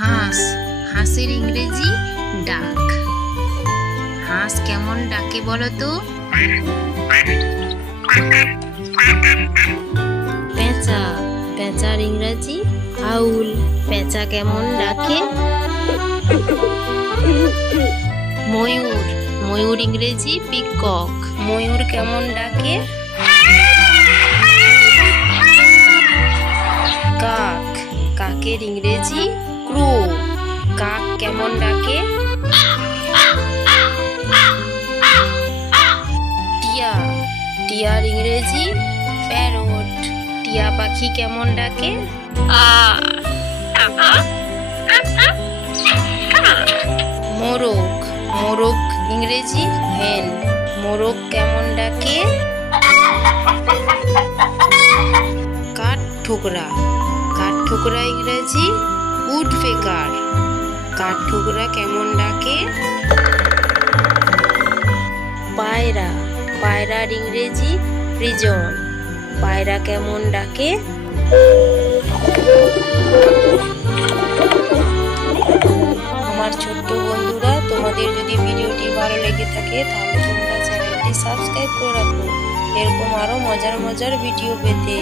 হাঁস, হাঁসের ইংরেজি ডাক। হাঁস কেমন ডাকে বলো তো? পেঁচা, পেঁচার ইংরেজি আউল। পেঁচা কেমন ডাকে? ময়ূর, ময়ূর ইংরেজি পিকক। ময়ূর কেমন ডাকে? কাক, কাকের ইংরেজি ক্রো। কাক কেমন ডাকে? টিয়া, টিয়ার ইংরেজি প্যারট। টিয়া পাখি কেমন ডাকে? মোরগ, মোরগ ইংরেজি হেন। মোরগ কেমন ডাকে? কাঠঠোকরা, কাঠঠোকরা ইংরেজি উডপেকার। কাঠঠোকরা কেমন ডাকে? পায়রা, পায়রার ইংরেজি পিজন। পায়রা কেমন ডাকে? আমার ছোট্ট বন্ধুরা, তোমাদের যদি ভিডিওটি ভালো লেগে থাকে তাহলে তোমরা চ্যানেলটি সাবস্ক্রাইব করে রাখো এরকম আরো মজার মজার ভিডিও পেতে।